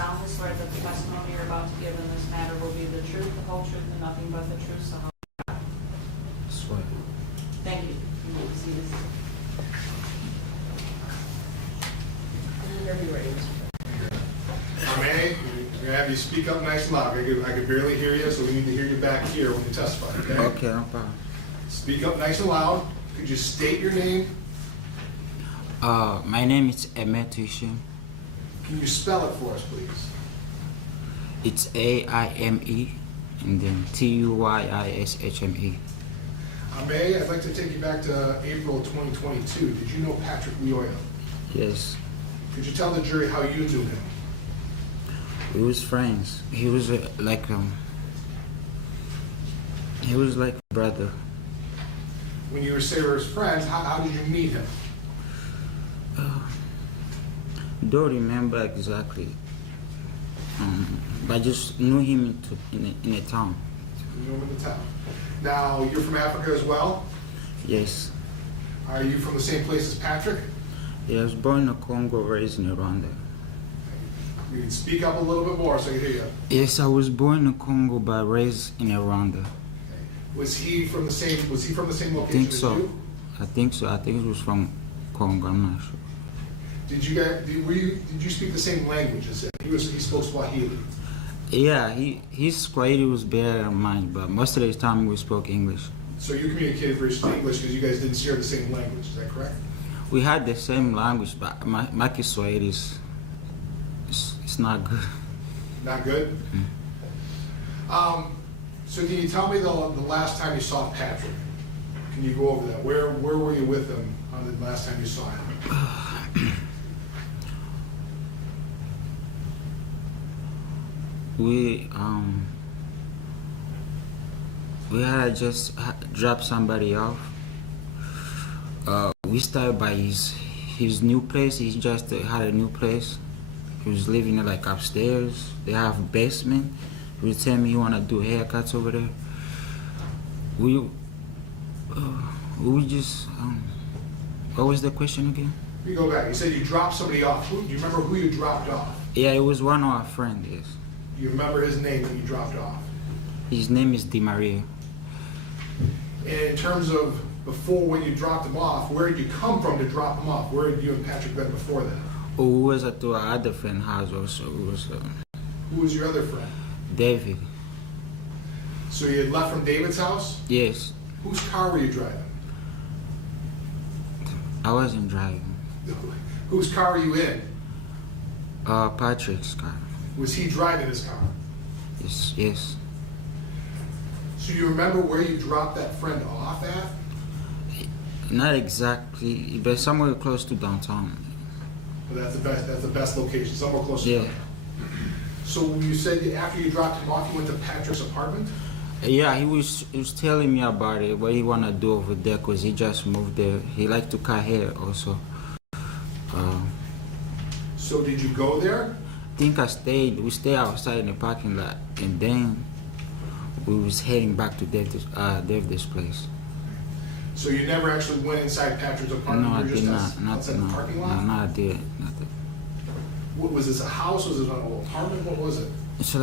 solemnly swear that the testimony you're about to give in this matter will be the truth, the whole truth, and nothing but the truth, so help you God? Swear. Thank you. You may be seated. Whenever you're ready, Mr. Aime, I'm going to have you speak up nice and loud. I could barely hear you, so we need to hear you back here when you testify, okay? Okay, no problem. Speak up nice and loud. Could you state your name? My name is Aime Tuyishme. Can you spell it for us, please? It's A-I-M-E and then T-U-Y-I-S-H-M-E. Aime, I'd like to take you back to April 2022. Did you know Patrick Lyoya? Yes. Could you tell the jury how you knew him? We was friends. He was like a brother. When you were his friends, how did you meet him? Don't remember exactly. But I just knew him in a town. You knew him in the town. Now, you're from Africa as well? Yes. Are you from the same place as Patrick? Yeah, I was born in Congo, raised in Rwanda. You can speak up a little bit more so I can hear you. Yes, I was born in Congo but raised in Rwanda. Was he from the same location I think as so. you? I think so. I think it was from Congo. I'm not sure. Did you speak the same language as him? He spoke Swahili. Yeah, his Swahili was better than mine, but most of the time we spoke English. So you communicated first in English because you guys didn't share the same language. Is that correct? We had the same language, but my Kiswahili is it's not good. Not good? So can you tell me the last time you saw Patrick? Can you go over that? Where were you with him on the last time you saw him? We had just dropped somebody off. We started by his new place. He just had a new place. He was living like upstairs. They have a basement. He would tell me he wanna do haircuts over there. We just what was the question again? You go back. You said you dropped somebody off. Do you remember who you dropped off? Yeah, it was one of our friends. Yes. You remember his name when you dropped off? His name is Di Maria. And in terms of before when you dropped him off, where did you come from to drop him off? Where had you and Patrick been before that? Oh, we was at our other friend's house also. It was Who was your other friend? David. So you had left from David's house? Yes. Whose car were you driving? I wasn't driving. Whose car were you in? Patrick's car. Was he driving his car? Yes, yes. So you remember where you dropped that friend off at? Not exactly, but somewhere close to downtown. Well, that's the best location, somewhere close to Yeah. downtown. So when you said after you dropped him off, you went to Patrick's apartment? Yeah, he was telling me about it, what he wanna do over there, cause he just moved there. He liked to cut hair also. So did you go there? I think we stayed outside in the parking lot, and then we was heading back to David's place. So you never actually went inside Patrick's apartment? No, I You were did just not. outside the parking lot? No, I did not. What was this, a house? Was it an old apartment? What was it? It's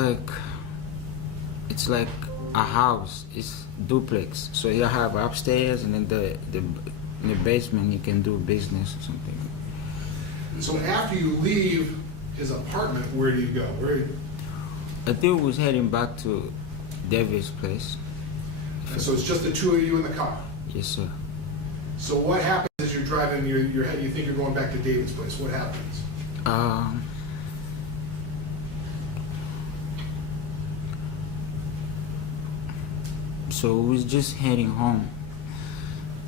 like a house. It's duplex. So you have upstairs, and then in the basement you can do business or something. So after you leave his apartment, where do you go? I think we was heading back to David's place. And so it's just the two of you in the car? Yes, sir. So what happens as you're driving, you think you're going back to David's place? What happens? So we was just heading home,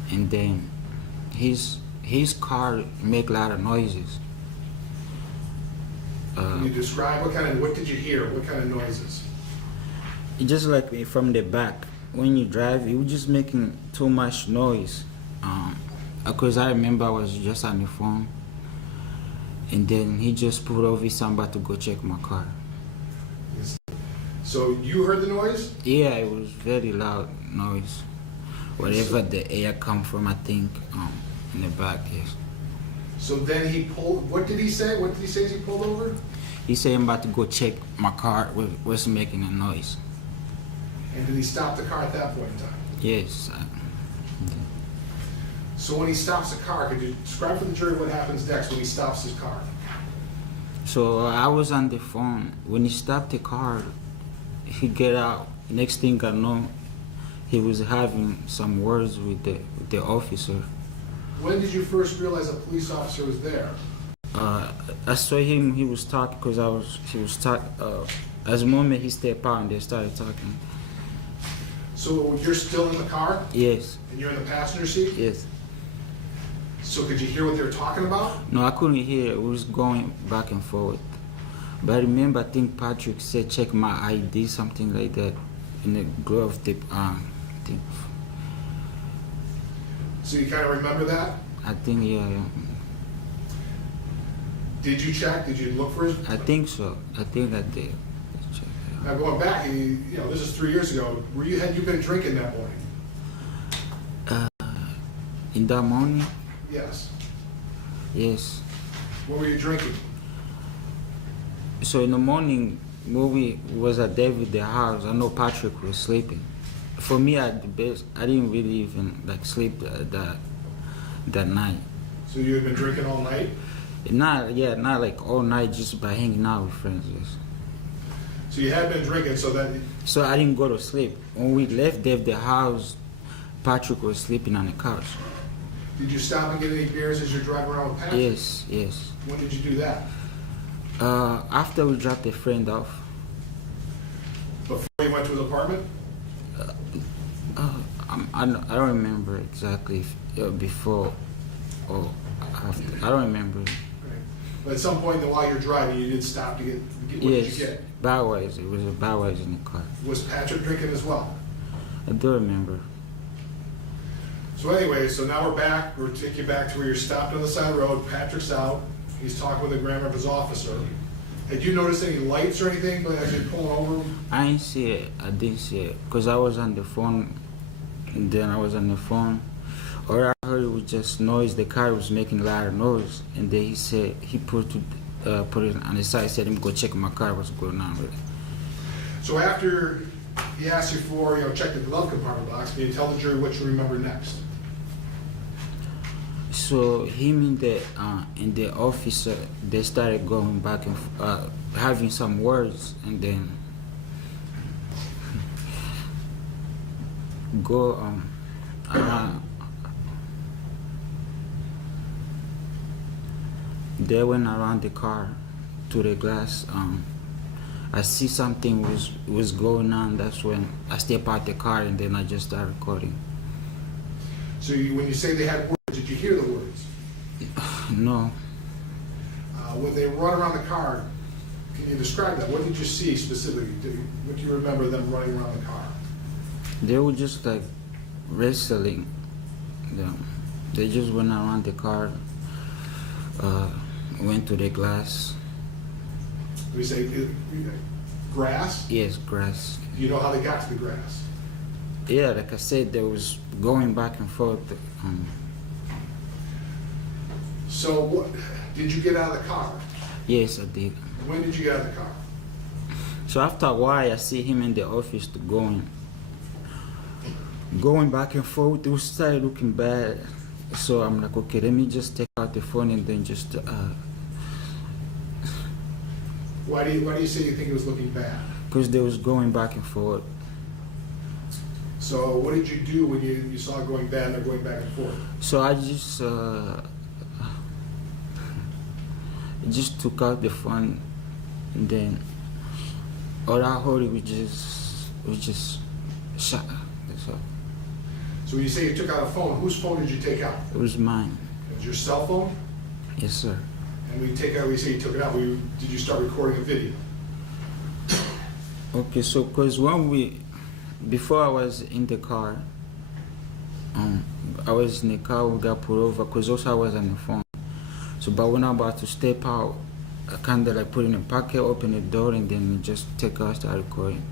and then his car make a lot of noises. Can you describe what did you hear? What kind of noises? It just like from the back. When you drive, it was just making too much noise. Because I remember I was just on the phone, and then he just pulled over somebody to go check my car. So you heard the noise? Yeah, it was very loud noise. Wherever the air come from, I think, in the back, yes. So then he pulled, what did he say? What did he say as he pulled over? He said I'm about to go check my car was making a noise. And did he stop the car at that point in time? Yes. So when he stops the car, could you describe for the jury what happens next when he stops his car? So I was on the phone. When he stopped the car, he get out. Next thing I know, he was having some words with the officer. When did you first realize a police officer was there? I saw him. He was talking because he was talking. As the moment he stepped out, and they started talking. So you're still in the car? Yes. And you're in the passenger seat? Yes. So could you hear what they were talking about? No, I couldn't hear. It was going back and forth. But I remember, I think Patrick said, check my ID, something like that, in the glove thing. So you kind of remember that? I think, yeah. Did you check? Did you look for his? I think so. I think I did. Now going back, this is 3 years ago. Had you been drinking that morning? In that morning? Yes. Yes. What were you drinking? So in the morning, when we was at David's house, I know Patrick was sleeping. For me, at the best, I didn't really even sleep that night. So you had been drinking all night? Not like all night, just by hanging out with friends. Yes. So you had been drinking, So I didn't go to sleep. When we left David's house, Patrick was sleeping on the couch. Did you stop and get any beers as you're driving around with Patrick? Yes, yes. When did you do that? After we dropped a friend off. Before you went to his apartment? I don't remember exactly if, before or after. I don't remember. Right. But at some point while you're driving, you did stop to get what did you get? Budweiser. It was a Budweiser in the car. Was Patrick drinking as well? I do remember. So anyway, so now we're back. We'll take you back to where you're stopped on the side of the road. Patrick's out. He's talking with the grammar of his officer. Had you noticed any lights or anything as you're pulling over him? I didn't see it. I didn't see it because I was on the phone. And then I was on the phone. All I heard was just noise. The car was making a lot of noise. And then he said he put it on the side. Said, "I'm go check my car. What's going on with it?" So after he asked you for, check the glove compartment box, can you tell the jury what you remember next? So him and the officer, they started going back and having some words, and then go around. They went around the car to the glass. I see something was going on. That's when I step out the car, and then I just start recording. So when you say they had words, did you hear the words? No. When they run around the car, can you describe that? What did you see specifically? What do you remember them running around the car? They were just wrestling. They just went around the car, went to the glass. We say grass? Yes, grass. Do you know how they got to the grass? Yeah, like I said, they was going back and forth. So what, did you get out of the car? Yes, I did. When did you get out of the car? So after a while, I see him in the office going back and forth. It started looking bad. So I'm like, okay, let me just take out the phone and then just. Why do you say you think it was looking bad? Because they was going back and forth. So what did you do when you saw it going bad and they're going back and forth? So I just took out the phone, and then all I heard was just shut. That's all. So when you say you took out a phone, whose phone did you take out? It was mine. It was your cell phone? Yes, sir. And when you say you took it out, did you start recording a video? Okay, so because before I was in the car, I was in the car, we got pulled over, because also I was on the phone. So, but when I'm about to step out, I kind of put in a pocket, open the door, and then just take out, start recording.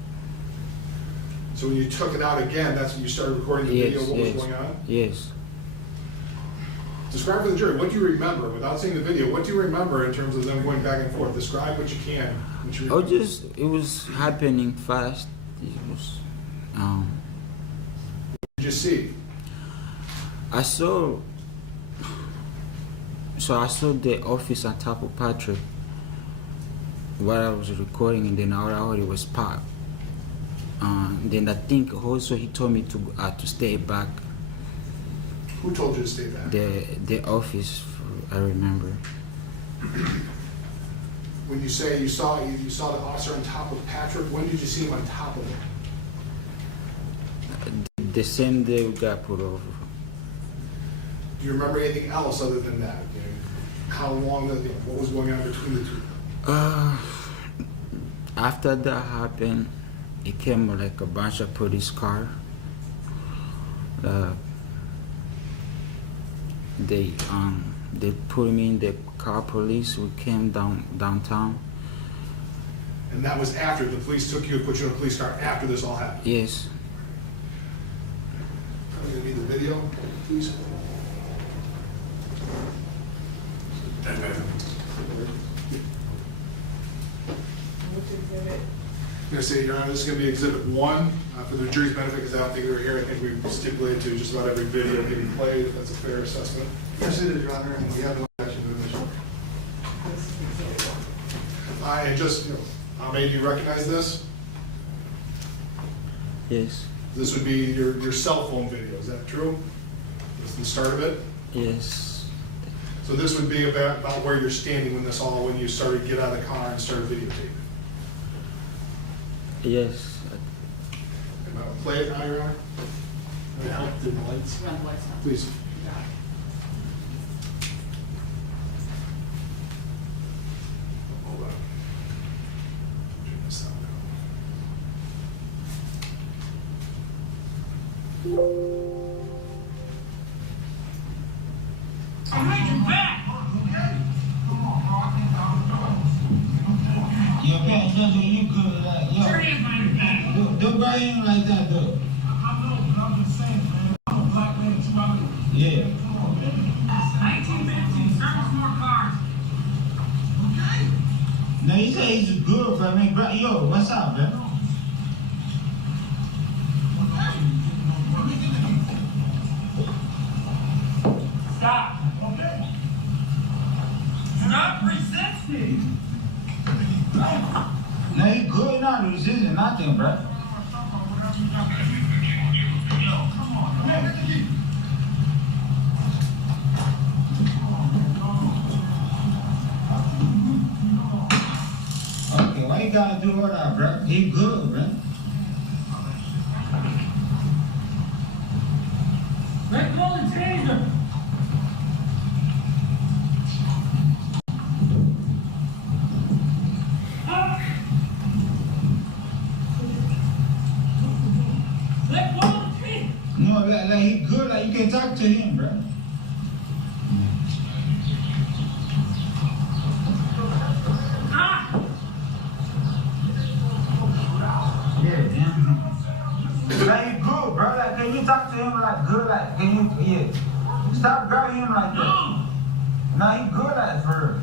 So when you took it out again, that's when you started recording the video of what was going on? Yes. Describe for the jury, what do you remember, without seeing the video, what do you remember in terms of them going back and forth? Describe what you can, what you Oh, remember. it was happening fast. It was, What did you see? I saw the office on top of Patrick while I was recording, and then I heard it was pop. Then I think also he told me to stay back. Who told you to stay back? The office, I remember. When you say you saw the officer on top of Patrick, when did you see him on top of him? The same day we got put over. Do you remember anything else other than that? How long, what was going on between the two? After that happened, it came like a bunch of police car. They put me in the car police. We came downtown. And that was after the police took you and put you in a police car after this all happened? Yes. I'm gonna need the video, please. I'm gonna say, Your Honor, this is gonna be exhibit 1 for the jury's benefit, because I don't think they were here. I think we stipulated to just about every video getting played, if that's a fair assessment. Yes, it is, Your Honor, and we have no objection to this. And just, Aime, do you recognize this? Yes. This would be your cell phone video, is that true? This is the start of it? Yes. So this would be about where you're standing when you started to get out of the car and started videotaping. Yes. Play it now, Your Honor. Help the lights. Run the lights on. Please. You got it. Hold on. Turn the sound down. Your pants, that's what you good like. Yo, don't buy him like that, though. I'm just saying, man. I'm a black man, too. Yeah. 1915, service more cars. Okay. Now, he said he's good for me, bro. Yo, what's up, man? Stop. Okay. Stop resisting. Now, he good now, resisting nothing, bro. Yo, come on, man. Okay, why you gotta do all that, bro? He good, bro. Let go of the taser. Let go of the taser. No, like he good, like you can talk to him, bro. Ah! Yeah, damn. Like he good, bro. Like, can you talk to him like good, like, can you, yeah. Stop grabbing him like that. No! Nah, he good at it for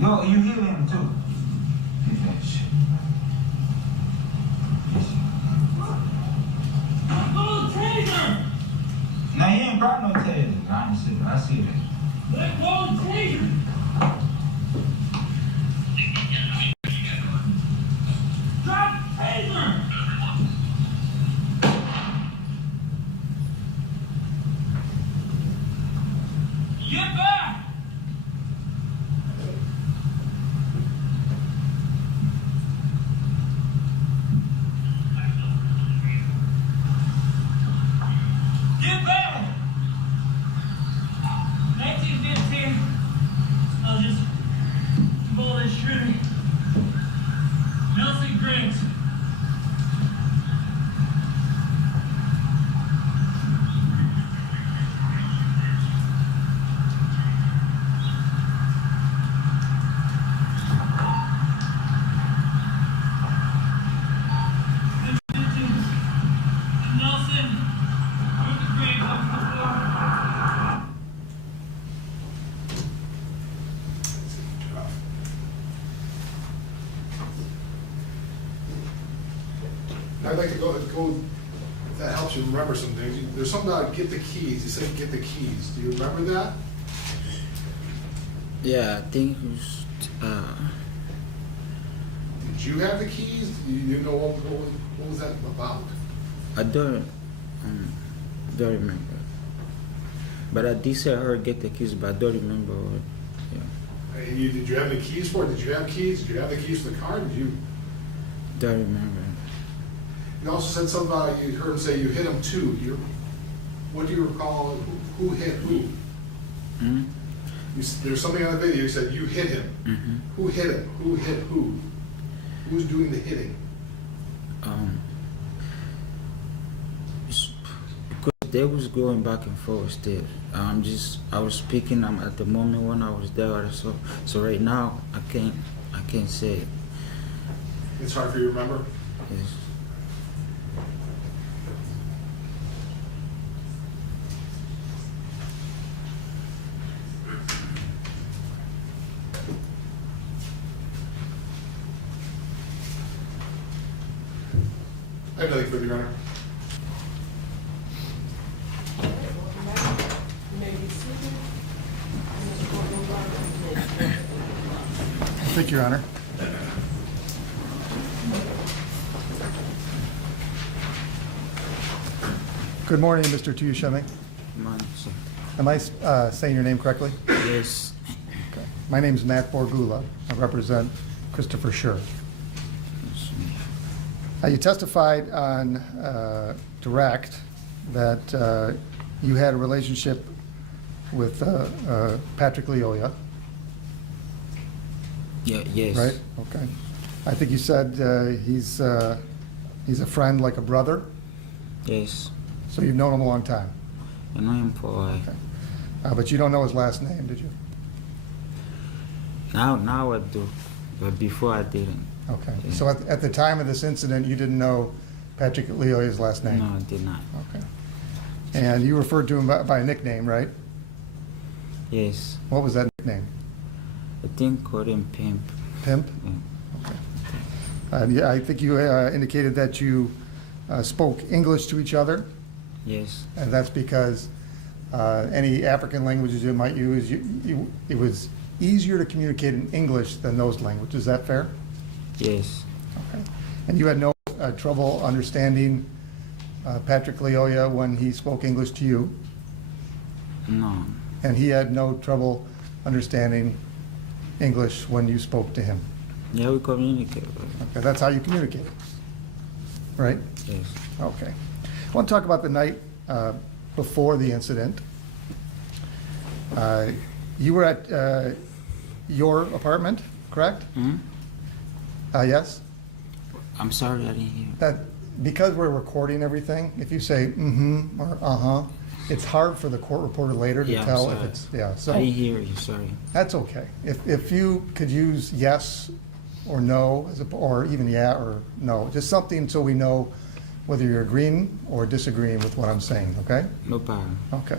real. Yo, you hit him too. Let go of the taser. Now he ain't brought no taser. I see that. Let go of the taser. Drop the taser. Get back. Get back. 1915. I was just bullet shooting. Nelson Griggs. Nelson with the Griggs up to the floor. I'd like to go, if that helps you remember some things. There's something about get the keys. You said get the keys. Do you remember that? Yeah, I think it was, Did you have the keys? You know what was that about? I don't remember. But I did say I heard get the keys, but I don't remember what. Yeah, Did you have any keys for it? Did you have keys? Did you have the keys to the car? Did you? don't remember. You also said something about, you heard him say you hit him too. What do you recall? Who hit who? Hmm? There's something on the video, you said you hit him. Mm-hmm. Who hit him? Who hit who? Who's doing the hitting? Because they was going back and forth still. I was speaking at the moment when I was there, so right now I can't say it. It's hard for you to remember? Yes. I have nothing further, Your Honor. Thank you, Your Honor. Good morning, Mr. Tuyishme. Man, so, Am I saying your name correctly? yes. Okay. My name is Matt Borgula. I represent Christoper Schurr. You testified on direct that you had a relationship with Patrick Lyoya, Yeah, yes. right? Okay. I think you said he's a friend, like a brother, Yes. so you've known him a long time. I know him for a while. Okay. But you don't know his last name, did you? Now I do, but before I didn't. Okay. Yeah. So at the time of this incident, you didn't know Patrick Lyoya's last name? No, I did not. Okay. And you referred to him by a nickname, right? Yes. What was that nickname? I think called him Pimp. Pimp? Yeah. Yeah, I think you indicated that you spoke English to each other, Yes. and that's because any African languages you might use, it was easier to communicate in English than those languages. Is that fair? Yes. Okay. And you had no trouble understanding Patrick Lyoya when he spoke English to you, No. and he had no trouble understanding English when you spoke to him. Yeah, we communicate. Okay, that's how you communicate, right? Yes. Okay. I want to talk about the night before the incident. You were at your apartment, correct? Hmm? Yes? I'm sorry I didn't hear. That, because we're recording everything, if you say mm-hmm or uh-huh, it's hard for the court reporter later to Yeah, I'm tell if sorry. it's, yeah, I so didn't hear you. Sorry. that's okay. If you could use yes or no, or even yeah or no, just something so we know whether you're agreeing or disagreeing with what I'm saying, okay? No problem. Okay.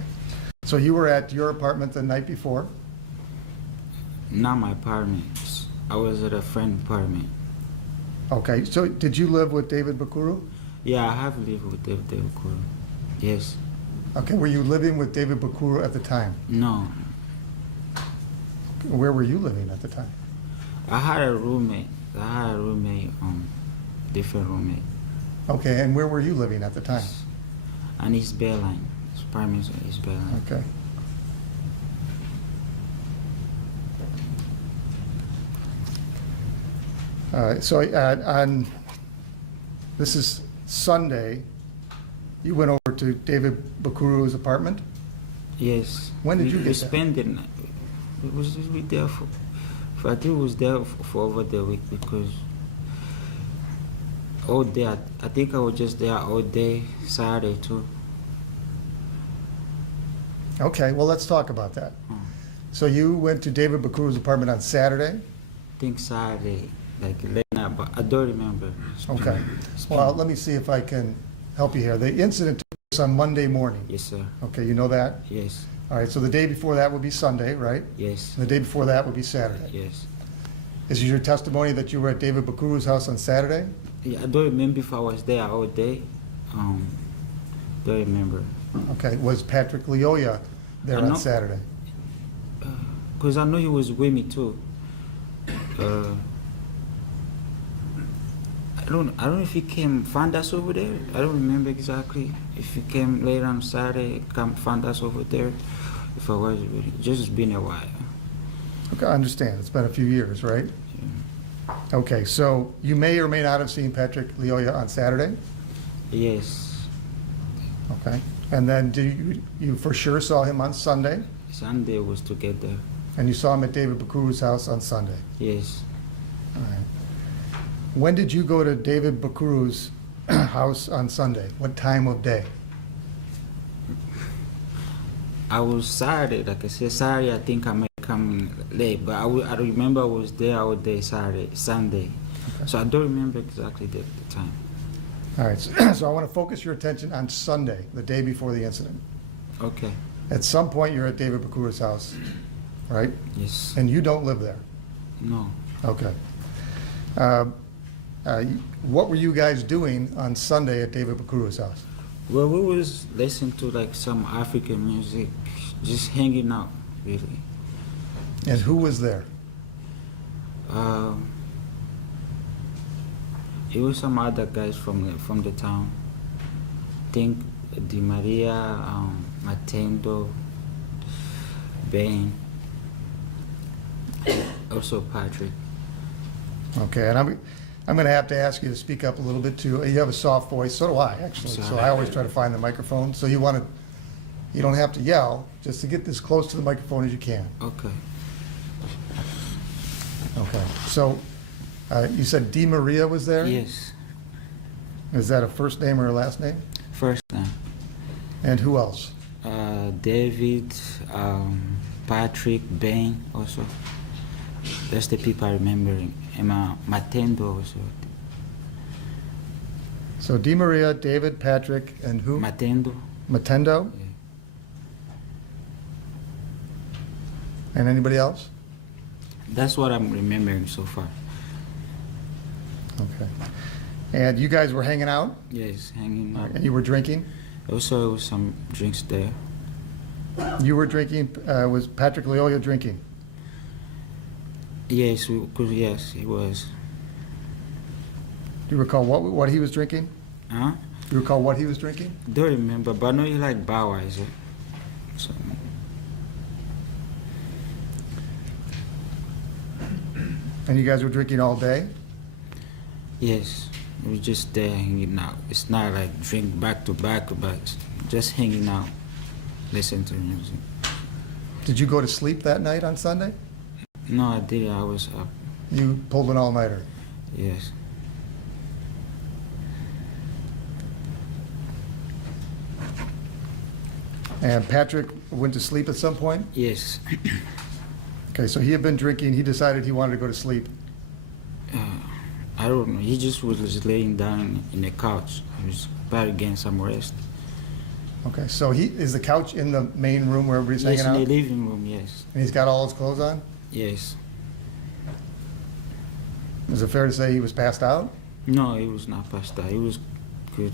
So you were at your apartment the night before? Not my apartment. I was at a friend's apartment. Okay, so did you live with David Bakuru? Yeah, I have lived with David Bakuru. Yes. Okay, were you living with David Bakuru at the time? No. Where were you living at the time? I had a roommate. Different roommate. Okay, and where were you living at the time? And his Beeline. His apartment is Beeline. Okay. So on, this is Sunday, you went over to David Bakuru's apartment? Yes. When did you We get there? spent the night. We was there for I think we was there for over the week because all day. I think I was just there all day, Saturday too. Okay, well, let's talk about that. Hmm. So you went to David Bakuru's apartment on Saturday? I think Saturday, like late night, but I don't remember. Okay. Well, let me see if I can help you here. The incident took place on Monday morning. Yes, sir. Okay, you know that? Yes. All right, so the day before that would be Sunday, right? Yes. And the day before that would be Saturday. Yes. Is it your testimony that you were at David Bakuru's house on Saturday? Yeah, I don't remember if I was there all day. Don't remember. Okay, was Patrick Lyoya there I on know. Saturday? Because I know he was with me too. I don't know if he came find us over there. I don't remember exactly if he came later on Saturday, come find us over there. If I was with him. Just been a while. Okay, I understand. It's been a few years, right? Okay, so you may or may not have seen Patrick Lyoya on Saturday? Yes. Okay. And then you for sure saw him on Sunday? Sunday was together. And you saw him at David Bakuru's house on Sunday? Yes. All right. When did you go to David Bakuru's house on Sunday? What time of day? I was Saturday, like I said, Saturday I think I might come late, but I remember I was there all day Saturday, Sunday. Okay. So I don't remember exactly the time. All right, so I want to focus your attention on Sunday, the day before the incident. Okay. At some point, you're at David Bakuru's house, right? Yes. And you don't live there. No. Okay. What were you guys doing on Sunday at David Bakuru's house? Well, we was listening to like some African music, just hanging out, really. And who was there? It was some other guys from the town. I think Di Maria, Matendo, Ben, also Patrick. Okay, and I'm going to have to ask you to speak up a little bit too. You have a soft voice, so do I, actually. So Sorry. I always try to find the microphone. So you don't have to yell, just to get as close to the microphone as you can. Okay. Okay. So you said Di Maria was there? Yes. Is that a first name or a last name? First time. And who else? David, Patrick, Ben also. That's the people I remember. And Matendo also. So Di Maria, David, Patrick, and who? Matendo. Matendo? Yeah. And anybody else? That's what I'm remembering so far. Okay. And you guys were hanging out? Yes, hanging out. And you were drinking? Also, there was some drinks there. You were drinking, was Patrick Lyoya drinking? Yes, yes, he was. Do you recall what he was drinking? Huh? Do you recall what he was drinking? Don't remember, but I know he like Budweiser. So, And you guys were drinking all day? yes, we were just there hanging out. It's not like drink back to back, but just hanging out, listen to music. Did you go to sleep that night on Sunday? No, I did. I was up. You pulled an all-nighter. Yes. And Patrick went to sleep at some point? Yes. Okay, so he had been drinking, he decided he wanted to go to sleep. I don't know. He just was just laying down in the couch. He was probably getting some rest. Okay, so is the couch in the main room where everybody's Yes, hanging in out? the living room. Yes. And he's got all his clothes on? Yes. Is it fair to say he was passed out? No, he was not passed out. He was good.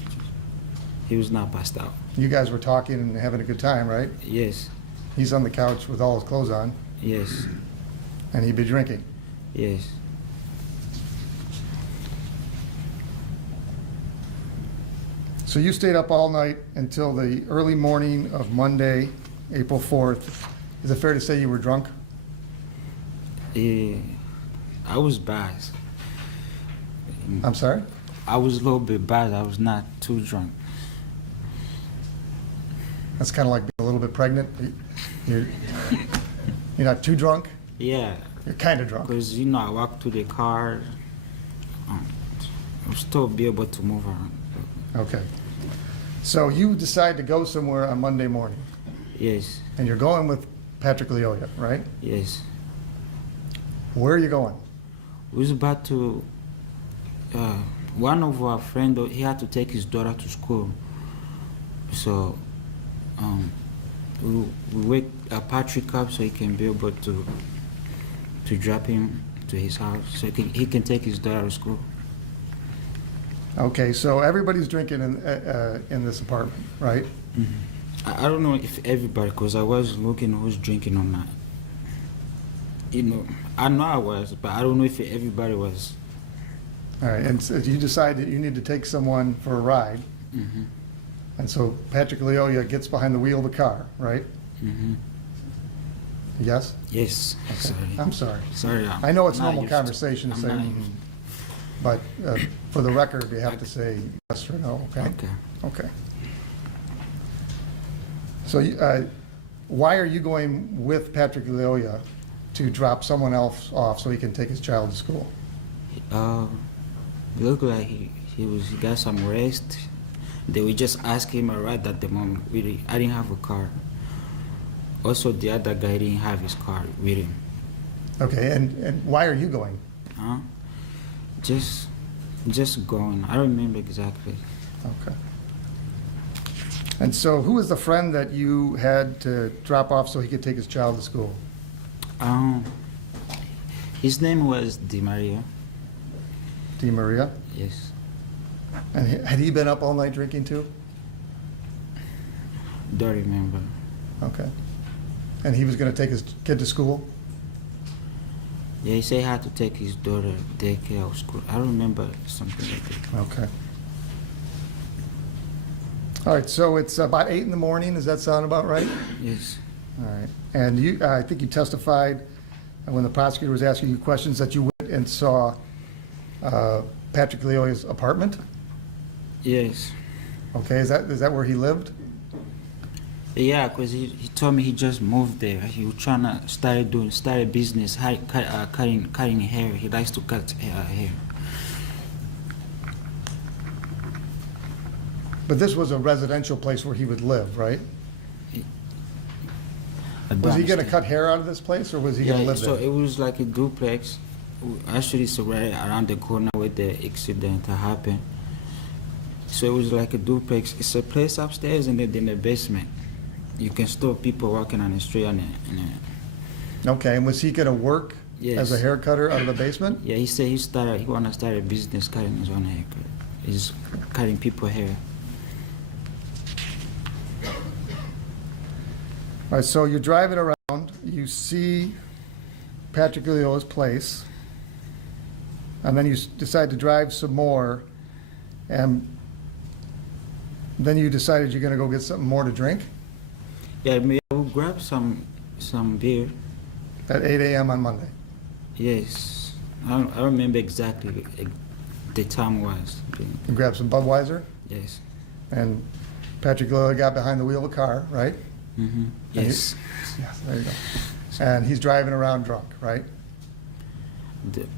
He was not passed out. You guys were talking and having a good time, right? Yes. He's on the couch with all his clothes on, Yes. and he'd be drinking. Yes. So you stayed up all night until the early morning of Monday, April 4th. Is it fair to say you were drunk? I was bad. I'm sorry? I was a little bit bad. I was not too drunk. That's kind of like being a little bit pregnant. You're not too drunk, Yeah, you're kind of drunk. because I walked to the car. I'll still be able to move around. Okay. So you decide to go somewhere on Monday morning, Yes. and you're going with Patrick Lyoya, right? Yes. Where are you going? We was about to. One of our friends, he had to take his daughter to school. So, we wake Patrick up so he can be able to drop him to his house so he can take his daughter to school. Okay, so everybody's drinking in this apartment, right? I don't know if everybody, because I was looking who's drinking or not. You know, I know I was, but I don't know if everybody was. All right, and so you decide that you need to take someone for a ride, and so Patrick Lyoya gets behind the wheel of the car, right? Yes? Yes, sorry. I'm sorry. Sorry. I know it's not normal used to- conversation to I'm say, not even- but for the record, you have to say yes or no, okay? Okay. Okay. So why are you going with Patrick Lyoya to drop someone else off so he can take his child to school? Look like he got some rest. They would just ask him a ride at the moment. I didn't have a car. Also, the other guy didn't have his car with him. Okay, and why are you going? Huh? Just going. I don't remember exactly. Okay. And so who was the friend that you had to drop off so he could take his child to school? His name was Di Maria. Di Maria? Yes. And had he been up all night drinking too? Don't remember. Okay. And he was going to take his kid to school? Yeah, he said he had to take his daughter to daycare or school. I don't remember something like that. Okay. All right, so it's about 8 in the morning. Does that sound about right? Yes. All right. And you, I think you testified when the prosecutor was asking you questions that you went and saw Patrick Lyoya's apartment? Yes. Okay, is that where he lived? Yeah, because he told me he just moved there. He was trying to start a business, cutting hair. He likes to cut hair. But this was a residential place where he would live, right? I don't Was he going to understand. cut hair out of this place, or was he going to Yeah, live so there? it was like a duplex. Actually, it's right around the corner where the accident happened. So it was like a duplex. It's a place upstairs and then in the basement. You can store people walking on the street. Okay, and was he going to work Yes. as a hair cutter out of the basement? Yeah, he said he want to start a business cutting his own hair. He's cutting people hair. All right, so you're driving around, you see Patrick Lyoya's place, and then you decide to drive some more, and then you decided you're going to go get something more to drink Yeah, maybe I will grab some beer. at 8 a.m. on Monday. Yes, I don't remember exactly the time was. You grab some Budweiser, Yes. and Patrick Lyoya got behind the wheel of a car, right? Yes. Yes, there you go. And he's driving around drunk, right?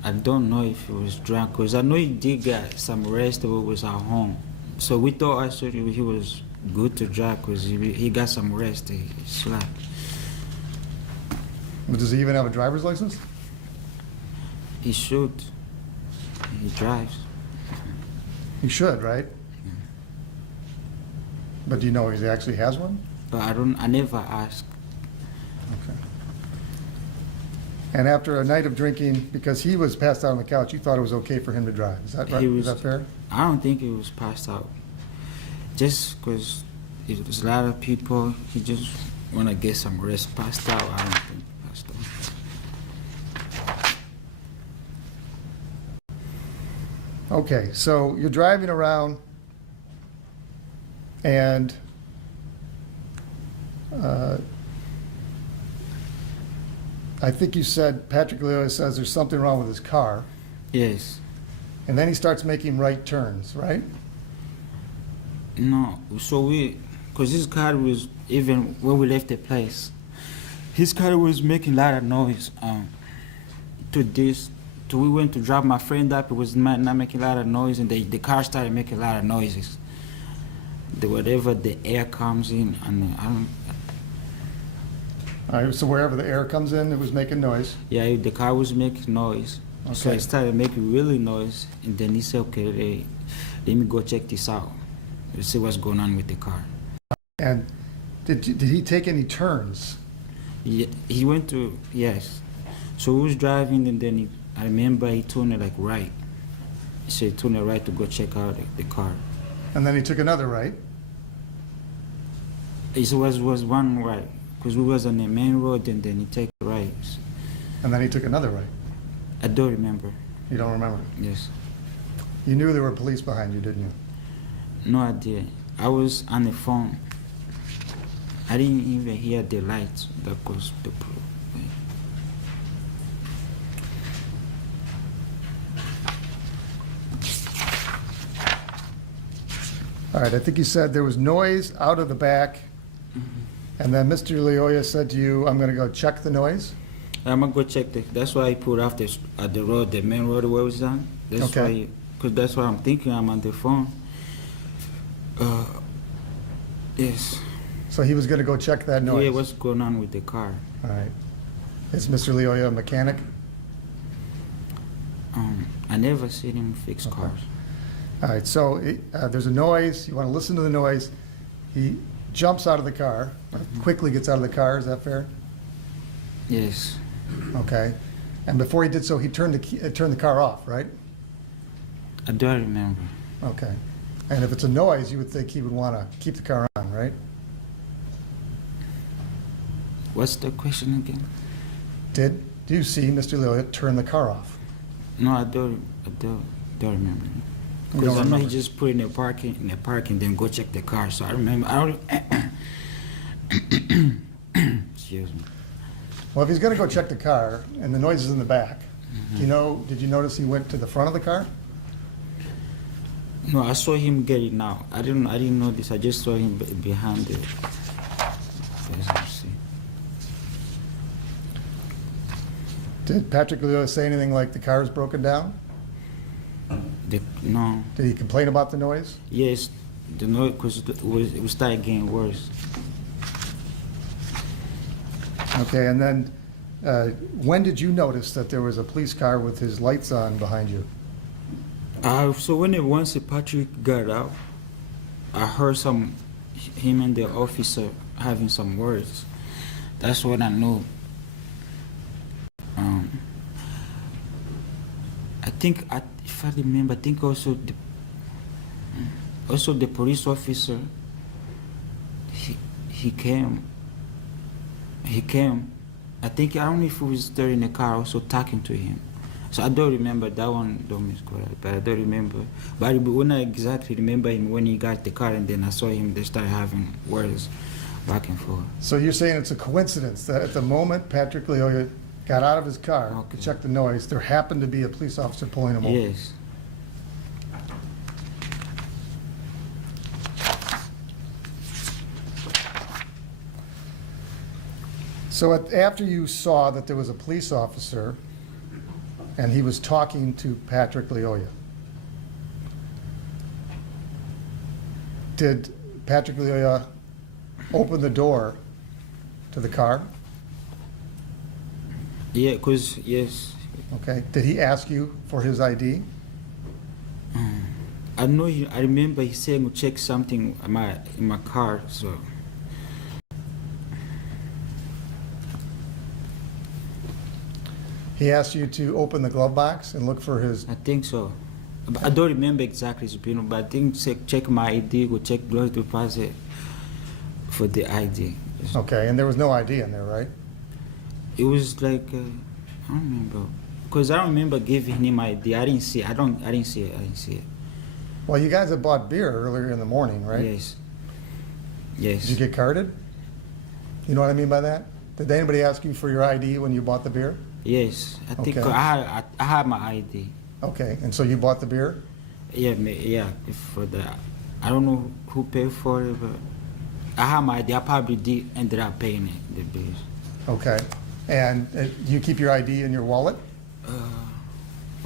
I don't know if he was drunk, because I know he did get some rest when he was at home. So we thought actually he was good to drive because he got some rest. He slept. Does he even have a driver's license? He should. He drives. He should, right? But do you know if he actually has one? But I never asked. Okay. And after a night of drinking, because he was passed out on the couch, you thought it was okay for him to drive. Is that right? He Is was- that fair? I don't think he was passed out. Just because there's a lot of people, he just want to get some rest. Passed out, I don't think passed out. Okay, so you're driving around and I think you said Patrick Lyoya says there's something wrong with his car, Yes. and then he starts making right turns, right? No, so because his car was, even when we left the place, his car was making a lot of noise. We went to drop my friend up, it was not making a lot of noise, and the car started making a lot of noises. Whatever the air comes in, and All right, so wherever the air comes in, it was making noise. yeah, the car was making noise. So Okay. it started making really noise, and then he said, okay, let me go check this out. Let's see what's going on with the car. And did he take any turns? He went to, yes. So he was driving, and then I remember he turned it like right. He said turn it right to go check out the car. And then he took another right. It was one right, because we was on the main road and then he take a right. And then he took another right. I don't remember. You don't remember? Yes. You knew there were police behind you, didn't you? No idea. I was on the phone. I didn't even hear the lights. That was the problem. All right, I think you said there was noise out of the back, and then Mr. Lyoya said to you, I'm going to go check the noise. I'm gonna go check that's why I put off at the road, the main road where it was on. That's Okay. why, because that's what I'm thinking. I'm on the phone. Yes. So he was going to go check that noise. Yeah, what's going on with the car? All right. Is Mr. Lyoya a mechanic? I never seen him fix Okay. cars. All right, so there's a noise, you want to listen to the noise. He jumps out of the car, or quickly gets out of the car, is that fair? Yes. Okay. And before he did so, he turned the car off, right? I don't remember. Okay. And if it's a noise, you would think he would want to keep the car on, right? What's the question again? Do you see Mr. Lyoya turn the car off? No, I don't remember. You Because don't I know he remember? just put in the parking, then go check the car. So I remember. Excuse me. Well, if he's going to go check the car and the noise is in the back, did you notice he went to the front of the car? No, I saw him get it now. I didn't know this. I just saw him behind it. Let's see. Did Patrick Lyoya say anything like the car is broken down? No. Did he complain about the noise? Yes, the noise, because it started getting worse. Okay, and then when did you notice that there was a police car with his lights on behind you? So once Patrick got out, I heard him and the officer having some words. That's when I knew. I think, if I remember, I think also the police officer, he came. I think, I don't know if he was there in the car also talking to him. So I don't remember that one, don't misquote, but I don't remember. But when I exactly remember him when he got the car and then I saw him, they started having words back and forth. So you're saying it's a coincidence that at the moment Patrick Lyoya got out of his car Okay. to check the noise, there happened to be a police officer pulling him over? Yes. So after you saw that there was a police officer and he was talking to Patrick Lyoya, did Patrick Lyoya open the door to the car? Yeah, because, yes. Okay. Did he ask you for his ID? I remember he said to check something in my car, so. He asked you to open the glove box and look for his... I think so. But I don't remember exactly, but I think check my ID, go check direct deposit for the ID. Okay, and there was no ID in there, right? It was like, I don't remember. Because I don't remember giving him ID. I didn't see it. Well, you guys had bought beer earlier in the morning, right? Yes. Did Yes. you get carded? You know what I mean by that? Did anybody ask you for your ID when you bought the beer? Yes. I think Okay. I had my ID. Okay, and so you bought the beer? Yeah, for the, I don't know who paid for it, but I had my ID. I probably ended up paying it, the bills. Okay. And do you keep your ID in your wallet?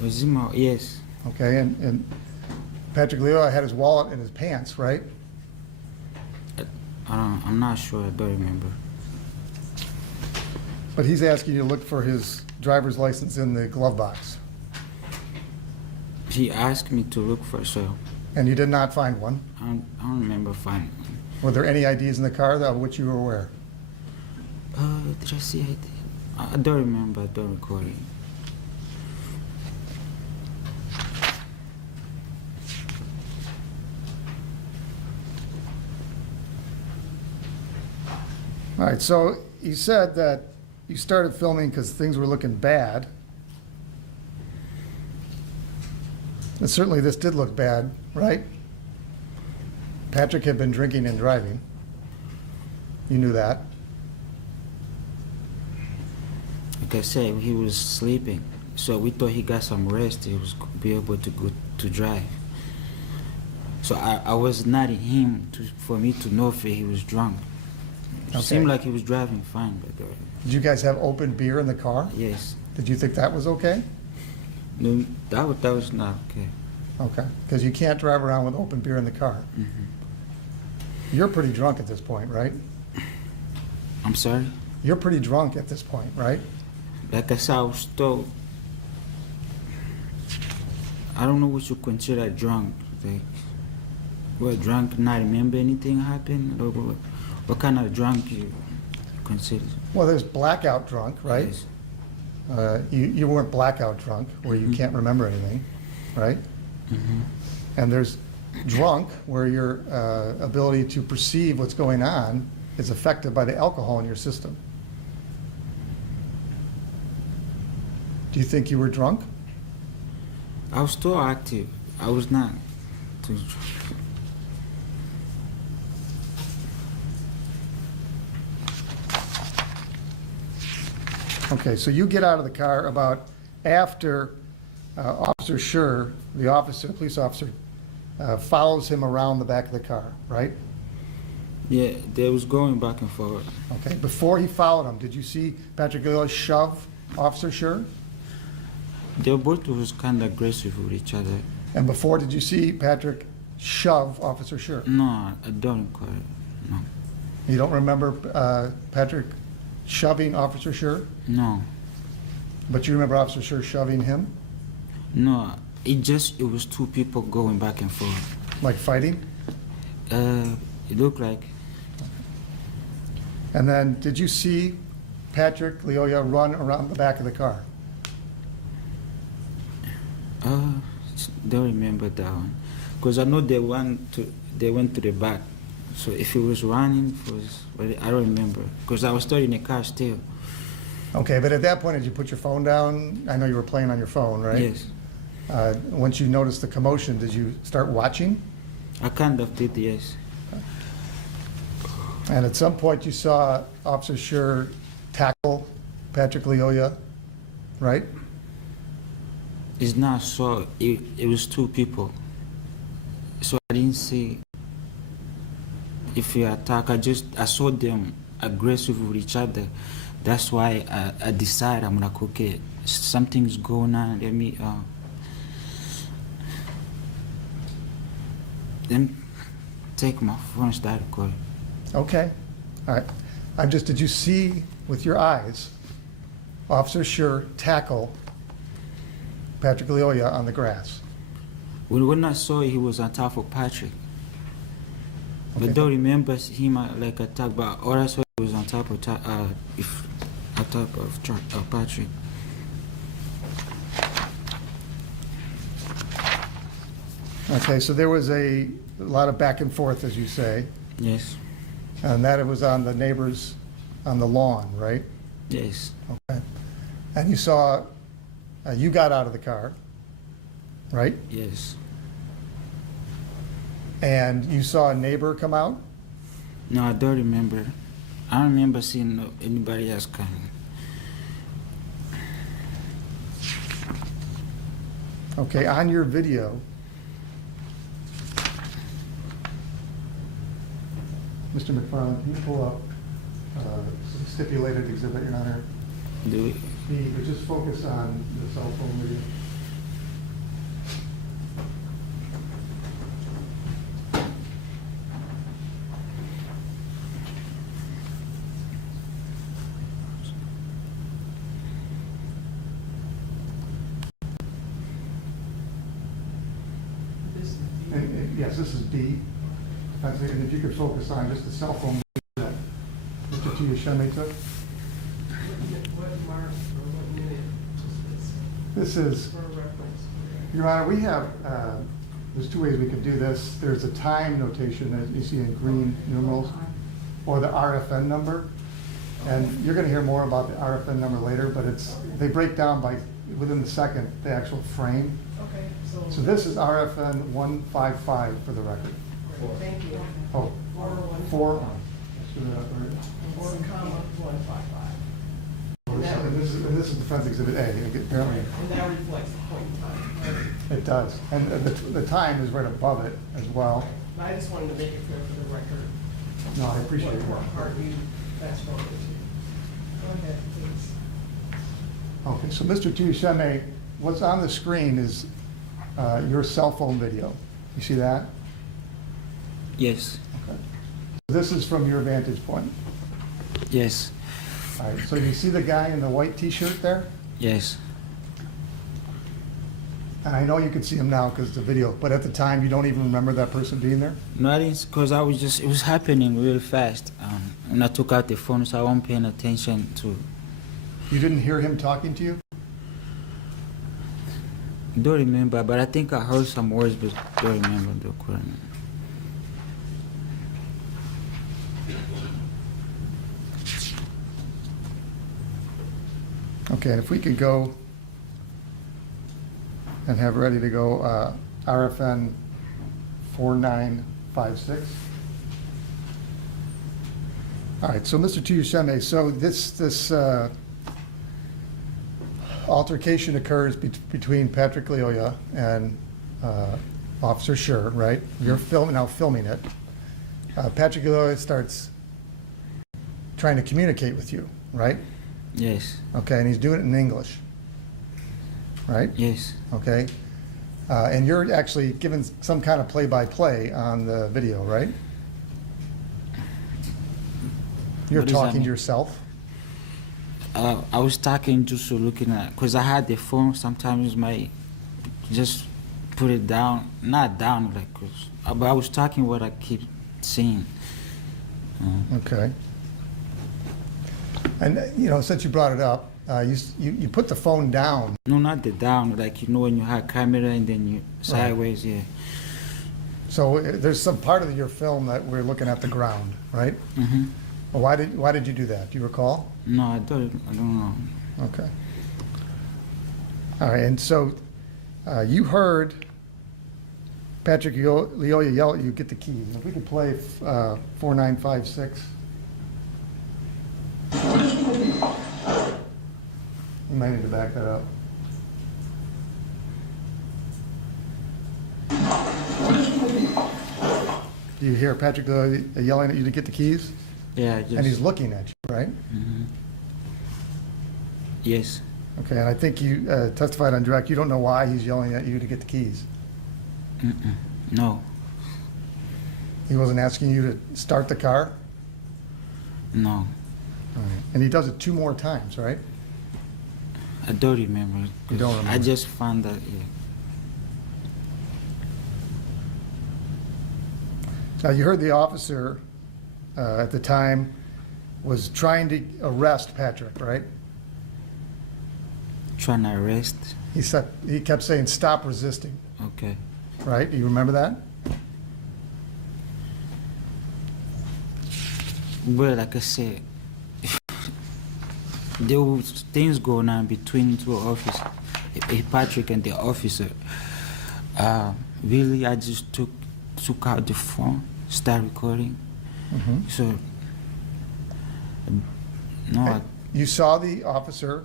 Was it my, yes. Okay, and Patrick Lyoya had his wallet in his pants, right? I'm not sure. I don't remember. But he's asking you to look for his driver's license in the glove box. He asked me to look for, so And you did not find one? I don't remember finding one. Were there any IDs in the car of which you were aware? Did I see ID? I don't remember. I don't recall it. All right, so you said that you started filming because things were looking bad. And certainly this did look bad, right? Patrick had been drinking and driving. You knew that. Like I said, he was sleeping, so we thought he got some rest. He was be able to go to drive. So I was not in him for me to know if he was drunk. It Okay. seemed like he was driving fine, but Did you guys have open beer in the car? yes, Did you think that was okay? no, that was not okay. Okay, because you can't drive around with open beer in the car. Mhm. You're pretty drunk at this point, right? I'm sorry. You're pretty drunk at this point, right? Like I said, I was told. I don't know what you consider drunk. Like, what drunk? Not remember anything happened? Or what kind of drunk you consider? Well, there's blackout drunk, right? Yes. You weren't blackout drunk, where you can't remember anything, right? Mhm. And there's drunk, where your ability to perceive what's going on is affected by the alcohol in your system. Do you think you were drunk? I was still active. I was not too drunk. Okay, so you get out of the car about after Officer Schurr, the police officer, follows him around the back of the car, right? Yeah, they was going back and forth. Okay, before he followed him, did you see Patrick Lyoya shove Officer Schurr? They both was kind of aggressive with each other. And before, did you see Patrick shove Officer Schurr? No, I don't quite. No, You don't remember Patrick shoving Officer Schurr, no, but you remember Officer Schurr shoving him, no. It was two people going back and forth. like fighting? It looked like. And then, did you see Patrick Lyoya run around the back of the car? Don't remember that one, because I know they went to the back. So if he was running, but I don't remember, because I was still in the car still. Okay, but at that point, did you put your phone down? I know you were playing on your phone, right? Yes, Once you noticed the commotion, did you start watching? I kind of did. Yes, And at some point, you saw Officer Schurr tackle Patrick Lyoya, right? it's not so. It was two people, so I didn't see if he attacked. I saw them aggressive with each other. That's why I decided I'm like, okay, something's going on. Let me take my phone and start recording. Okay, all right. Did you see with your eyes Officer Schurr tackle Patrick Lyoya on the grass? When I saw it, he was on top of Patrick. Okay. But don't remember him like attack, but all I saw was on top of Patrick. Okay, so there was a lot of back and forth, as you say, Yes, and that it was on the neighbors on the lawn, right? yes, Okay. And you saw, you got out of the car, right? yes. And you saw a neighbor come out? No, I don't remember. I don't remember seeing anybody else coming. Okay, on your video, Mr. McFarland, can you pull up stipulated exhibit, Your Honor? Do we? But just focus on the cell phone video. Yes, this is B. And if you could focus on just the cell phone that Mr. Tuyishme took. What mark or what minute is This this is, for reference? Your Honor, we have, there's two ways we could do this. There's a time notation that you see in green numerals, or the RFN number. And you're gonna hear more about the RFN number later, but they break down by, within the second, the actual frame. Okay, So this is RFN 155 for the record. thank you. Oh, 4, 4. Let's do that right. 4, comma, 155. And this is Defense Exhibit A. Apparently, And that reflects the point in time. it does. And the time is right above it as well. But I just wanted to make it clear for the record. No, I appreciate it. What part you fast forwarded to. Go ahead, please. Okay, so Mr. Tuyishme, what's on the screen is your cell phone video. You see that? Yes. Okay. This is from your vantage point. Yes. All right, so you see the guy in the white t-shirt there? Yes. And I know you can see him now because the video, but at the time, you don't even remember that person being there? No, I didn't, because it was happening really fast. When I took out the phone, so I wasn't paying attention to. You didn't hear him talking to you? Don't remember, but I think I heard some words, but don't remember the current. Okay, and if we could go and have ready to go RFN 4956. All right, so Mr. Tuyishme, so this altercation occurs between Patrick Lyoya and Officer Schurr, right? You're now filming it. Patrick Lyoya starts trying to communicate with you, right? Yes. Okay, and he's doing it in English, right? Yes. Okay, and you're actually giving some kind of play-by-play on the video, right? You're What does that talking to mean? yourself? I was talking just looking at, because I had the phone, sometimes my, just put it down, not down, like, but I was talking what I keep seeing. Okay. And, you know, since you brought it up, you put the phone down. No, not the down, like, you know, when you have camera and then you sideways, yeah. So there's some part of your film that we're looking at the ground, right? Mm-hmm. Well, why did you do that? Do you recall? No, I don't know. Okay. All right, and so you heard Patrick Lyoya yell at you, "Get the keys." If we could play 4956. You might need to back that up. Do you hear Patrick Lyoya yelling at you to get the keys? Yeah, just. And he's looking at you, right? Mm-hmm. Yes. Okay, and I think you testified on direct, you don't know why he's yelling at you to get the keys. Mm-mm. No. He wasn't asking you to start the car? No. All right. And he does it 2 more times, right? I don't remember. You don't remember? I just found that, yeah. Now, you heard the officer at the time was trying to arrest Patrick, right? Trying to arrest. He kept saying, "Stop resisting," Okay. right? Do you remember that? Well, like I said, there was things going on between 2 officers, Patrick and the officer. Really, I just took out the phone, start recording. Mm-hmm. So, no, You saw the officer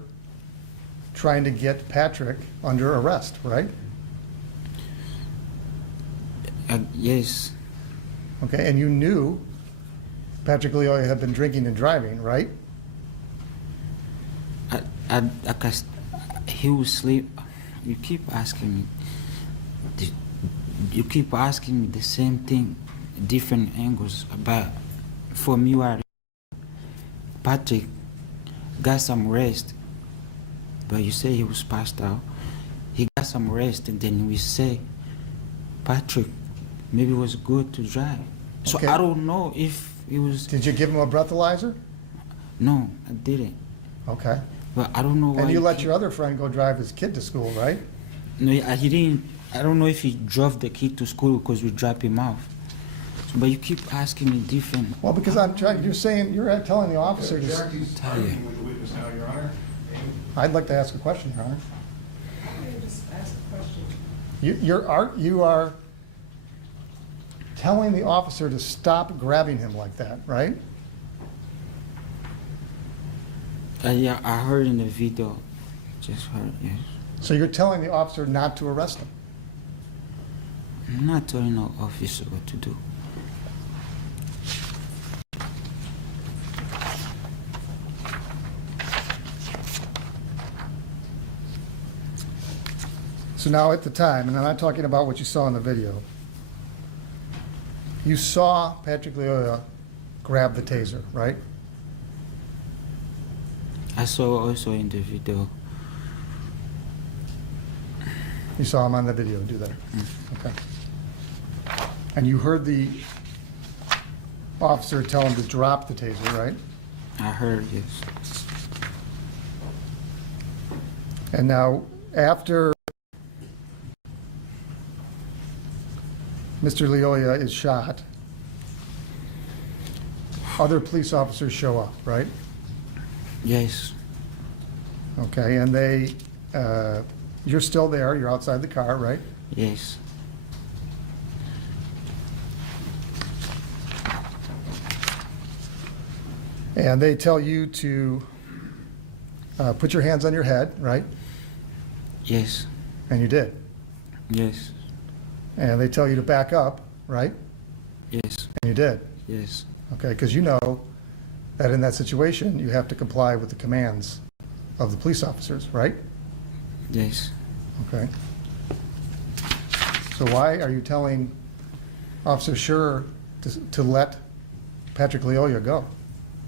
trying to get Patrick under arrest, right? yes, Okay, and you knew Patrick Lyoya had been drinking and driving, right? he was sleep. You keep asking me. You keep asking me the same thing, different angles. But for me, Patrick got some rest. But you say he was passed out. He got some rest, and then we say, Patrick, maybe it was good to drive. So Okay. I don't know if it was. Did you give him a breathalyzer? No, I didn't. Okay. But I don't know why. And you he let keep- your other friend go drive his kid to school, right? No, he didn't. I don't know if he drove the kid to school because we dropped him off. But you keep asking me different. Well, because I'm trying, you're saying, you're telling the officer to, Jackie's Tell arguing you. with the witness now, Your Honor. I'd like to ask a question, Your Honor. Okay, just ask a question. You are telling the officer to stop grabbing him like that, right? Yeah, I heard in the video. Just heard, yes. So you're telling the officer not to arrest him? I'm not telling no officer what to do. So now at the time, and I'm not talking about what you saw in the video, you saw Patrick Lyoya grab the taser, right? I saw also in the video. You saw him on the video do that? Okay. And you heard the officer tell him to drop the taser, right? I heard, yes. And now, after Mr. Lyoya is shot, other police officers show up, right? Yes. Okay, and they, you're still there, you're outside the car, right? Yes. And they tell you to put your hands on your head, right? Yes. And you did. Yes. And they tell you to back up, right? Yes. And you did. Yes. Okay, because you know that in that situation, you have to comply with the commands of the police officers, right? Yes. Okay. So why are you telling Officer Schurr to let Patrick Lyoya go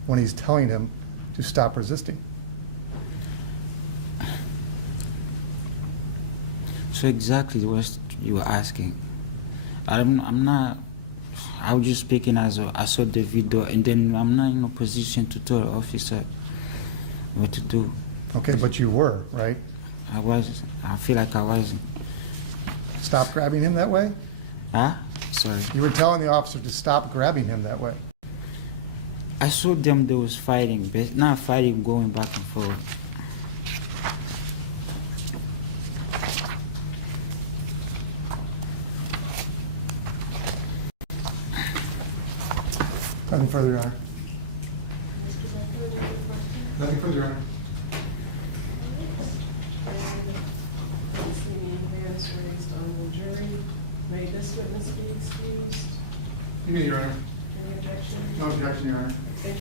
when he's telling him to stop resisting? So exactly what you were asking. I'm not. I was just speaking as I saw the video, and then I'm not in a position to tell the officer what to do. Okay, but you were, right? I was. I feel like I wasn't. Stop grabbing him that way? Huh? Sorry. You were telling the officer to stop grabbing him that way. I saw them. They was fighting, but not fighting, going back and forth. Nothing further, Your Honor. Nothing further, Your Honor. Any hands raised on the jury? May this witness be excused? You mean, Your Honor? Any objection? No objection, Your Honor.